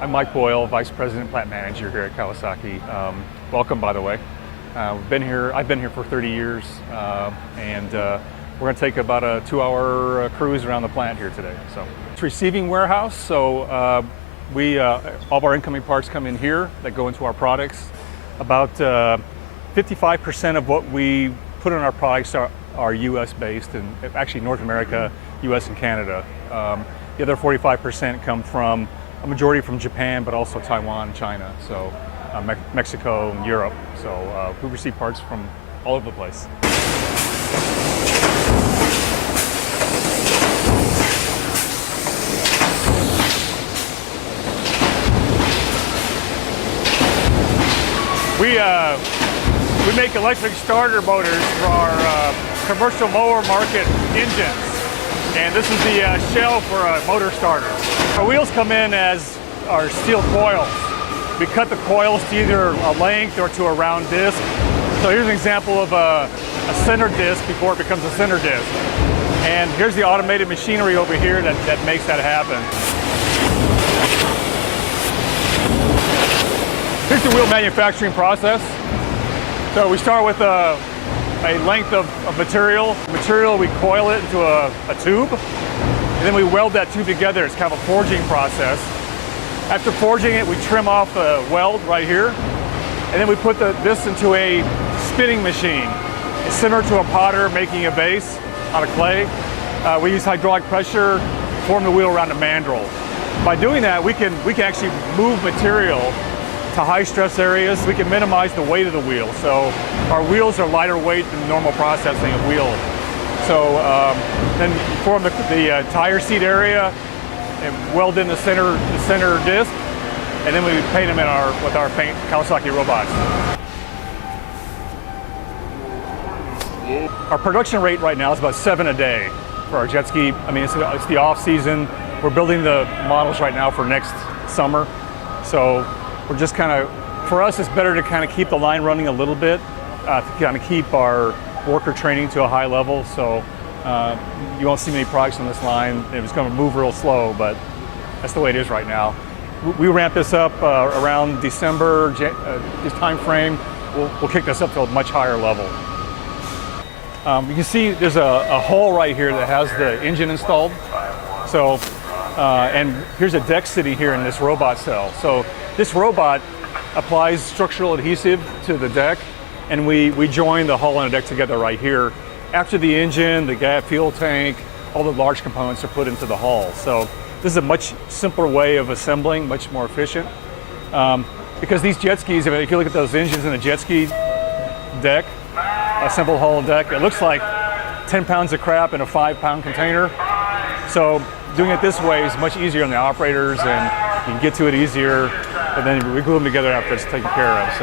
I'm Mike Boyle, Vice President Plant Manager here at Kawasaki. Welcome, by the way. I've been here for 30 years, and we're going to take about a 2-hour cruise around the plant here today. So it's a receiving warehouse, so all of our incoming parts come in here that go into our products. About 55% of what we put in our products are U.S. based, and actually North America, U.S. and Canada. The other 45% come from a majority from Japan, but also Taiwan, China, so Mexico and Europe. So we receive parts from all over the place. We make electric starter motors for our commercial mower market engines. And this is the shell for a motor starter. Our wheels come in as our steel coils. We cut the coils to either a length or to a round disc. So here's an example of a center disc before it becomes a center disc. And here's the automated machinery over here that makes that happen. Here's the wheel manufacturing process. So we start with a length of material. We coil it into a tube, and then we weld that tube together. It's kind of a forging process. After forging it, we trim off the weld right here, and then we put this into a spinning machine. It's similar to a potter making a vase out of clay. We use hydraulic pressure to form the wheel around a mandrel. By doing that, we can actually move material to high stress areas. We can minimize the weight of the wheel. So our wheels are lighter weight than normal processing of wheel. So then form the tire seat area and weld in the center disc, and then we paint them with our paint Kawasaki robots. Our production rate right now is about 7 a day for our jet ski. I mean, it's the off season. We're building the models right now for next summer. So we're just for us, it's better to kind of keep the line running a little bit, to kind of keep our worker training to a high level. So you won't see many products on this line. It's going to move real slow, but that's the way it is right now. We ramp this up around December, this time frame. We'll kick this up to a much higher level. You can see there's a hole right here that has the engine installed. So, and here's a deck sitting here in this robot cell. So this robot applies structural adhesive to the deck, and we join the hull and the deck together right here. After the engine, the gas fuel tank, all the large components are put into the hull. So this is a much simpler way of assembling, much more efficient. Because these jet skis, if you look at those engines in a jet ski deck, a simple hull deck, it looks like 10 pounds of crap in a 5-pound container. So doing it this way is much easier on the operators, and you can get to it easier, and then we glue them together after it's taken care of.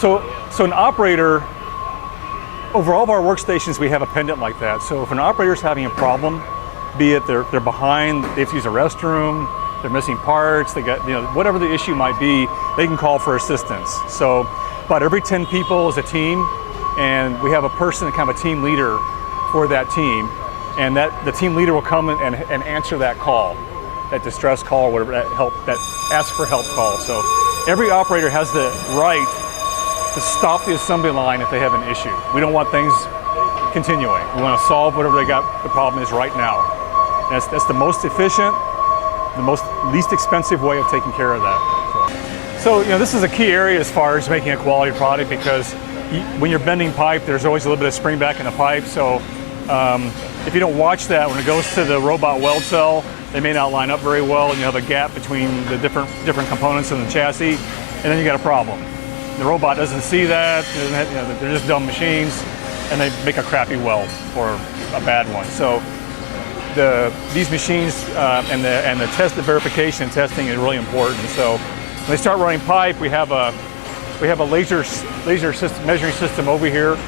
So an operator, over all of our workstations, we have a pendant like that. So if an operator's having a problem, be it they're behind, they have to use a restroom, they're missing parts, they got, whatever the issue might be, they can call for assistance. So about every 10 people is a team, and we have a person, kind of a team leader for that team, and the team leader will come and answer that call, that distress call, or whatever, that ask for help call. So every operator has the right to stop the assembly line if they have an issue. We don't want things continuing. We want to solve whatever the problem is right now. And that's the most efficient, the least expensive way of taking care of that. So this is a key area as far as making a quality product, because when you're bending pipe, there's always a little bit of spring back in the pipe. So if you don't watch that, when it goes to the robot weld cell, they may not line up very well, and you have a gap between the different components in the chassis, and then you got a problem. The robot doesn't see that. They're just dumb machines, and they make a crappy weld or a bad one. So these machines and the verification and testing is really important. So when they start running pipe, we have a laser system, measuring system over here.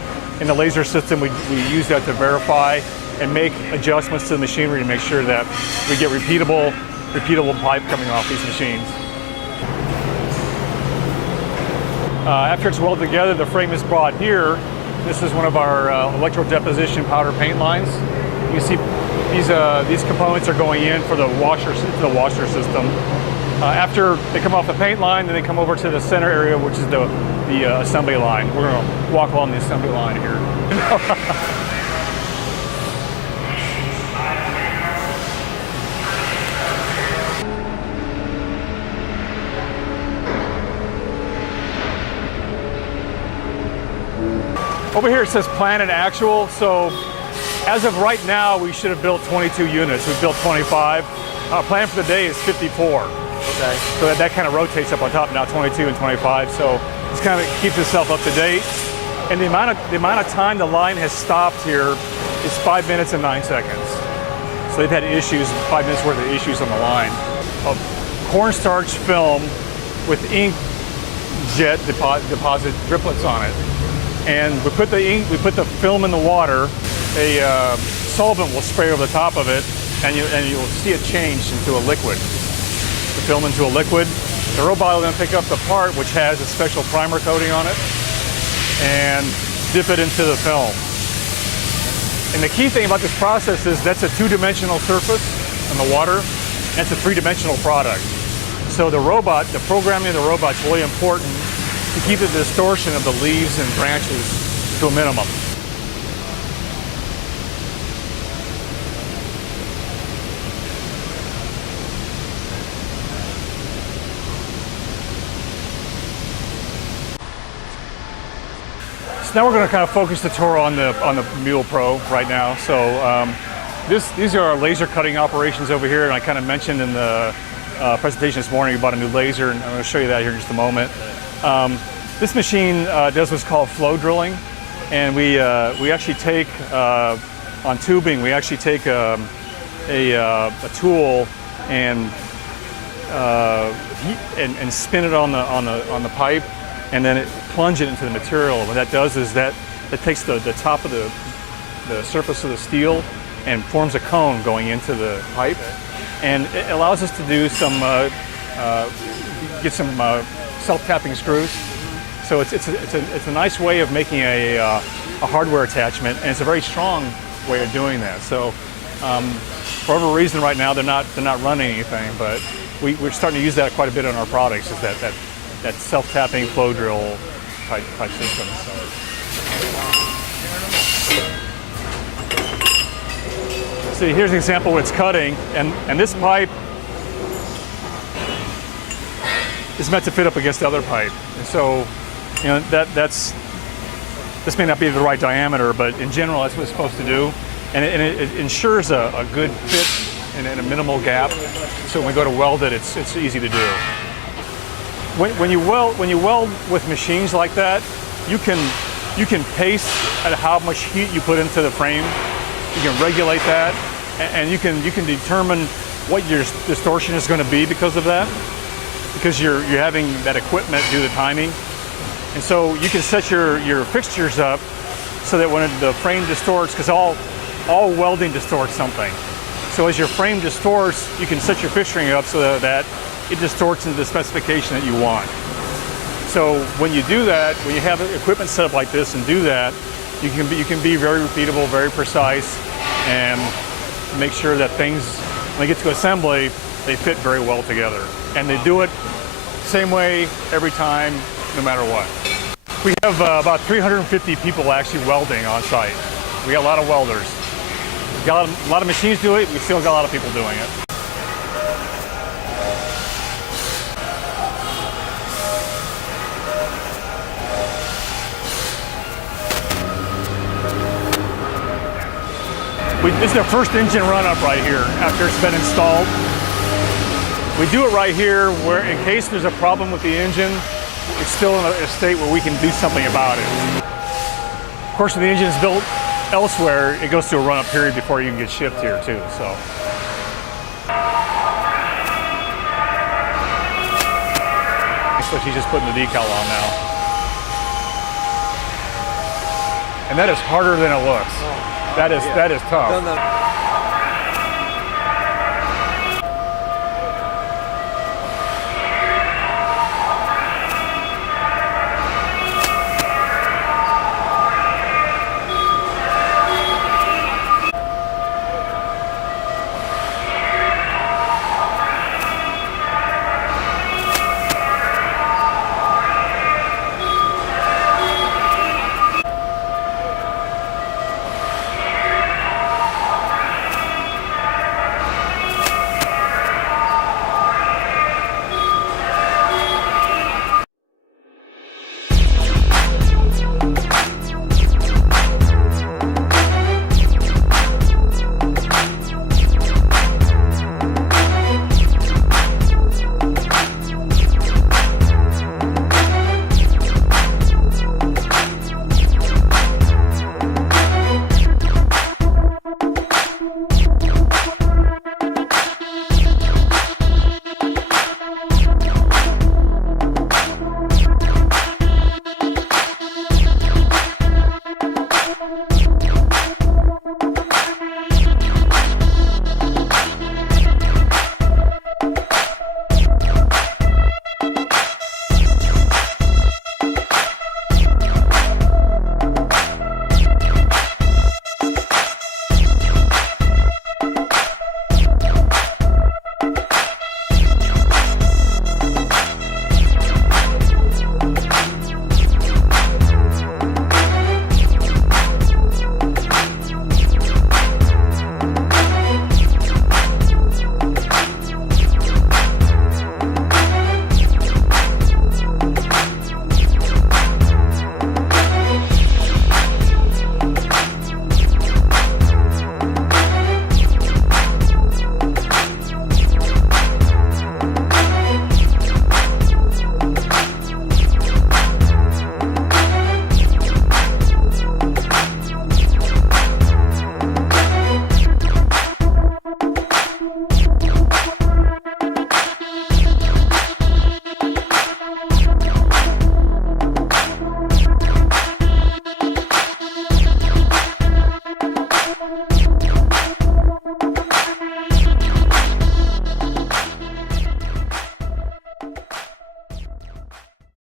In the laser system, we use that to verify and make adjustments to the machinery to make sure that we get repeatable pipe coming off these machines. After it's welded together, the frame is brought here. This is one of our electro deposition powder paint lines. You see these components are going in for the washer system. After they come off the paint line, then they come over to the center area, which is the assembly line. We're going to walk along the assembly line here. Over here it says plan and actual. So as of right now, we should have built 22 units. We've built 25. Our plan for the day is 54. Okay. So that kind of rotates up on top now, 22 and 25. So it's kind of keeps itself up to date. And the amount of time the line has stopped here is 5 minutes and 9 seconds. So they've had issues, 5 minutes worth of issues on the line. A cornstarch film with ink jet deposit driplets on it. And we put the film in the water. A solvent will spray over the top of it, and you'll see it change into a liquid. The film into a liquid. The robot will then pick up the part, which has a special primer coating on it, and dip it into the film. And the key thing about this process is that's a two-dimensional surface in the water, and it's a three-dimensional product. So the programming of the robot is really important to keep the distortion of the leaves and branches to a minimum. So now we're going to kind of focus the tour on the Mule Pro right now. So these are our laser cutting operations over here, and I kind of mentioned in the presentation this morning about a new laser, and I'm going to show you that here in just a moment. This machine does what's called flow drilling, and we actually take on tubing. We actually take a tool and spin it on the pipe, and then plunge it into the material. What that does is that it takes the top of the surface of the steel and forms a cone going into the pipe, and it allows us to do some get some self-tapping screws. So it's a nice way of making a hardware attachment, and it's a very strong way of doing that. So for whatever reason right now they're not running anything, but we're starting to use that quite a bit on our products, is that self-tapping flow drill type system. So here's an example of what it's cutting, and this pipe is meant to fit up against the other pipe. And so, you know, this may not be the right diameter, but in general, that's what it's supposed to do. And it ensures a good fit and a minimal gap. So when we go to weld it, it's easy to do. When you weld with machines like that, you can pace at how much heat you put into the frame. You can regulate that, and you can determine what your distortion is going to be because of that, because you're having that equipment do the timing. And so you can set your fixtures up so that when the frame distorts, because all welding distorts something. So as your frame distorts, you can set your fixturing up so that it distorts into the specification that you want. So when you do that, when you have equipment set up like this and do that, you can be very repeatable, very precise, and make sure that things, when they get to assembly, they fit very well together. And they do it same way every time, no matter what. We have about 350 people actually welding on site. We got a lot of welders. We got a lot of machines do it, we still got a lot of people doing it. This is our first engine run-up right here after it's been installed. We do it right here where, in case there's a problem with the engine, it's still in a state where we can do something about it. Of course, when the engine is built elsewhere, it goes through a run-up period before you can get shipped here too. So. So she's just putting the decal on now. And that is harder than it looks. That is tough.